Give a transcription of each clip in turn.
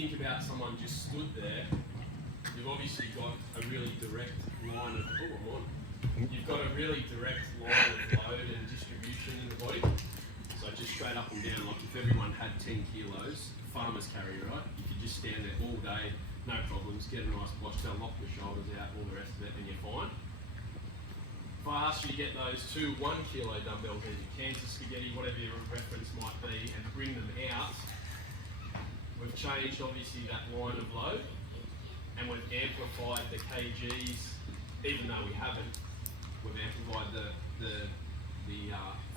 think about someone just stood there, you've obviously got a really direct line of, you've got a really direct line of load and distribution in the body. So just straight up and down, like if everyone had 10 kilos, farmers carry, right? You could just stand there all day, no problems, get a nice posture, lock the shoulders out, all the rest of it, and you're fine. If I ask you to get those two 1 kilo dumbbells in your Kansas spaghetti, whatever your reference might be, and bring them out, we've changed obviously that line of load, and we've amplified the kgs, even though we haven't, we've amplified the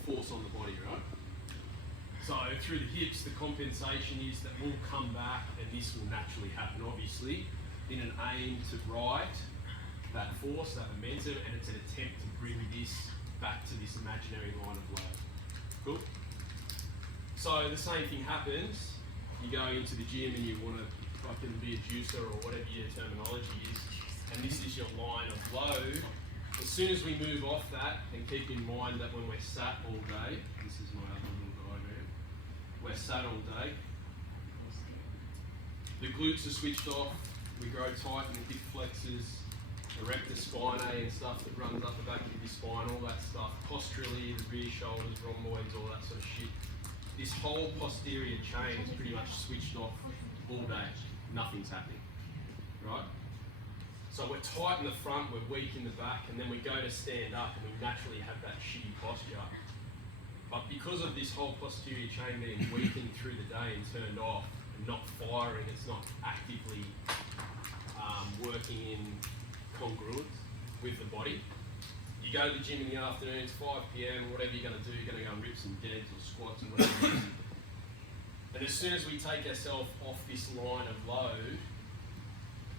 force on the body, right? So through the hips, the compensation is that we'll come back and this will naturally happen, obviously, in an aim to right that force, that momentum, and it's an attempt to bring this back to this imaginary line of load. Cool? So the same thing happens, you go into the gym and you want to fucking be a juicer or whatever your terminology is, and this is your line of load. As soon as we move off that, and keep in mind that when we're sat all day, this is my other little diagram, we're sat all day, the glutes are switched off, we grow tight in the hip flexors, erector spinae and stuff that runs up the back of your spine, all that stuff, posturally, the rear shoulders, rhomboids, all that sort of shit. This whole posterior chain is pretty much switched off all day. Nothing's happening, right? So we're tight in the front, we're weak in the back, and then we go to stand up and we naturally have that shitty posture. But because of this whole posterior chain being weakened through the day and turned off, and not firing, it's not actively working in congruence with the body. You go to the gym in the afternoon, it's 5 p.m, whatever you're going to do, you're going to go and rip some deads or squats or whatever it is. And as soon as we take ourselves off this line of load,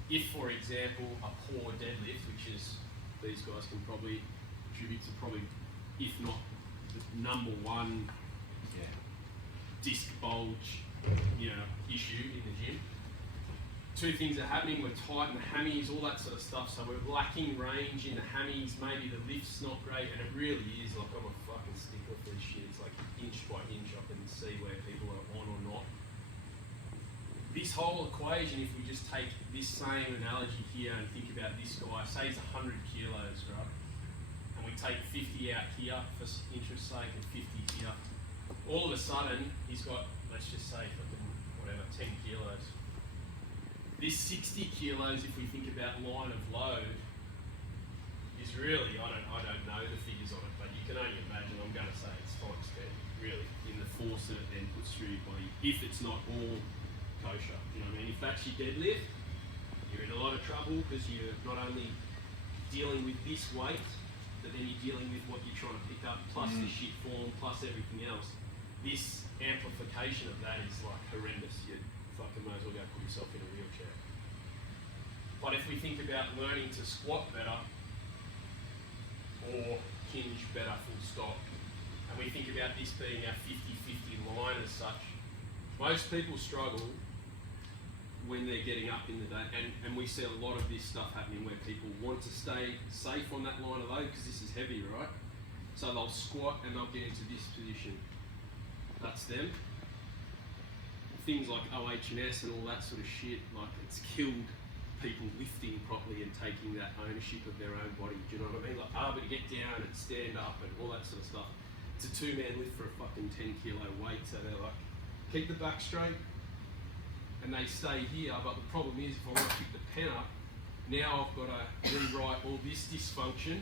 if, for example, a poor deadlift, which is, these guys can probably attribute to probably, if not the number one disc bulge, issue in the gym. Two things are happening, we're tight in the hammies, all that sort of stuff, so we're lacking range in the hammies, maybe the lift's not great, and it really is, like I'm a fucking stickler for this shit, it's like inch by inch I can see where people are on or not. This whole equation, if we just take this same analogy here and think about this guy, say he's 100 kilos, right? And we take 50 out here for interest's sake and 50 here. All of a sudden, he's got, let's just say, fucking, whatever, 10 kilos. This 60 kilos, if we think about line of load, is really, I don't know the figures on it, but you can only imagine, I'm going to say it's times 10, really, in the force that it then puts through your body, if it's not all kosher. You know what I mean? If that's your deadlift, you're in a lot of trouble because you're not only dealing with this weight, but then you're dealing with what you're trying to pick up, plus the shit form, plus everything else. This amplification of that is like horrendous. You fucking might as well go put yourself in a wheelchair. But if we think about learning to squat better, or hinge better, full stop, and we think about this being our 50-50 line as such, most people struggle when they're getting up in the day, and we see a lot of this stuff happening where people want to stay safe on that line of load because this is heavy, right? So they'll squat and they'll get into this position. That's them. Things like OH&S and all that sort of shit, like it's killed people lifting properly and taking that ownership of their own body. Do you know what I mean? Like able to get down and stand up and all that sort of stuff. It's a 2-man lift for a fucking 10 kilo weight, so they're like, keep the back straight, and they stay here, but the problem is if I want to pick the pen up, now I've got to rewrite all this dysfunction.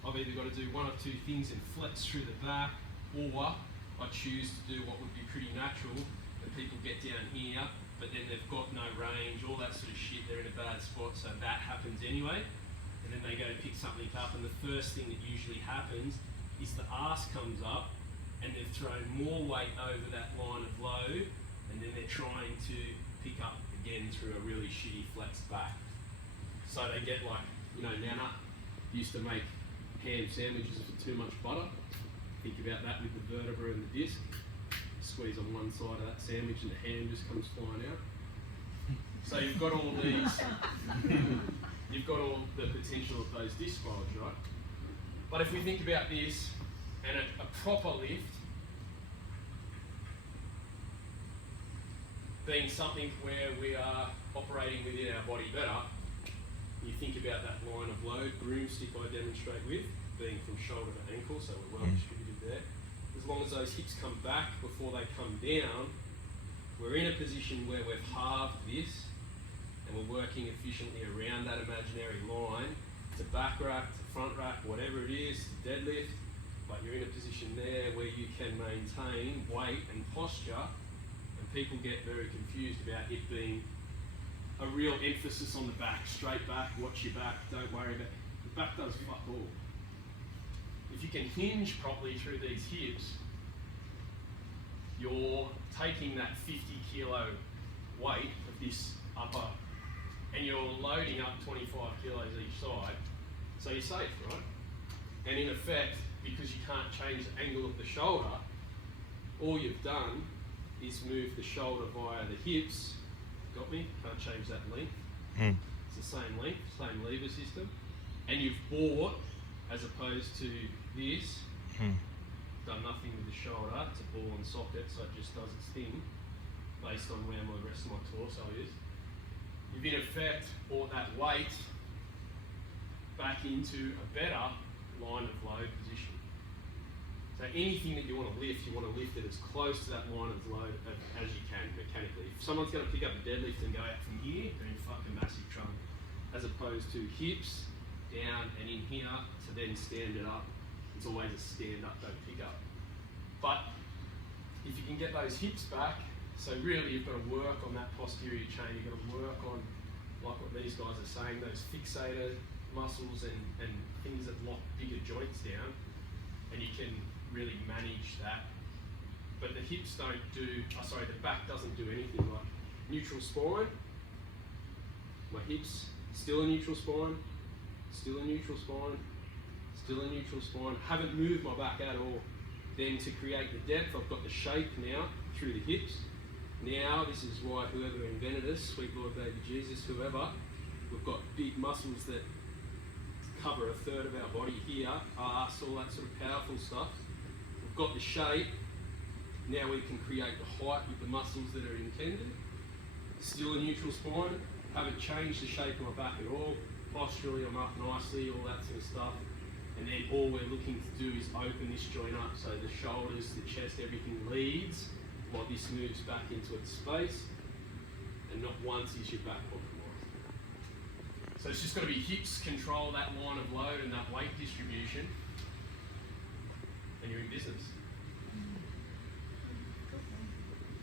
I've either got to do one of two things and flex through the back, or I choose to do what would be pretty natural, and people get down here, but then they've got no range, all that sort of shit, they're in a bad spot, so that happens anyway, and then they go to pick something up, and the first thing that usually happens is the arse comes up, and they've thrown more weight over that line of load, and then they're trying to pick up again through a really shitty flex back. So they get like, Nana used to make ham sandwiches with too much butter. Think about that with the vertebra and the disc. Squeeze on one side of that sandwich and the ham just comes flying out. So you've got all these, you've got all the potential of those disc bulges, right? But if we think about this, and a proper lift, being something where we are operating within our body better, you think about that line of load, broomstick I demonstrate with, being from shoulder to ankle, so we're well distributed there. As long as those hips come back before they come down, we're in a position where we've halved this and we're working efficiently around that imaginary line to back rack, to front rack, whatever it is, to deadlift, but you're in a position there where you can maintain weight and posture, and people get very confused about it being a real emphasis on the back, straight back, watch your back, don't worry about it. The back does fuck all. If you can hinge properly through these hips, you're taking that 50 kilo weight of this upper and you're loading up 25 kilos each side, so you're safe, right? And in effect, because you can't change the angle of the shoulder, all you've done is move the shoulder via the hips. Got me? Can't change that length. It's the same length, same lever system. And you've bought, as opposed to this, done nothing with the shoulder. It's a ball and socket, so it just does its thing based on where the rest of my torso is. You've in effect brought that weight back into a better line of load position. So anything that you want to lift it as close to that line of load as you can mechanically. If someone's going to pick up a deadlift and go out from here, they're in fucking massive trouble. As opposed to hips, down and in here to then stand it up. It's always a stand up, don't pick up. But if you can get those hips back, so really you've got to work on that posterior chain, you've got to work on, like what these guys are saying, those fixator muscles and things that lock bigger joints down, and you can really manage that. But the hips don't do, the back doesn't do anything. Like neutral spine, my hips, still a neutral spine, still a neutral spine, still a neutral spine. Haven't moved my back at all. Then to create the depth, I've got the shape now through the hips. Now, this is why whoever invented us, sweet Lord baby Jesus, whoever, we've got big muscles that cover a third of our body here, arse, all that sort of powerful stuff. We've got the shape. Now we can create the height with the muscles that are intended. Still a neutral spine. Haven't changed the shape of my back at all. Posturally, I'm up nicely, all that sort of stuff. And then all we're looking to do is open this joint up so the shoulders, the chest, everything leads while this moves back into its space. And not once is your back compromised. So it's just got to be hips control that line of load and that weight distribution, and you're in business.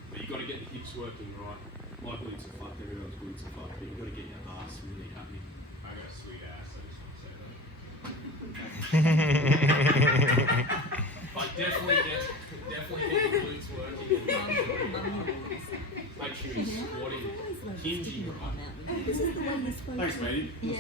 But you've got to get the hips working right. My glutes are fucked, everyone's glutes are fucked, but you've got to get your ass really happening. I got a sweet ass, I just want to say that. But definitely get the glutes working. Make sure you're squatting, hinging right. This is the way you're supposed Thanks, to. matey. Yeah.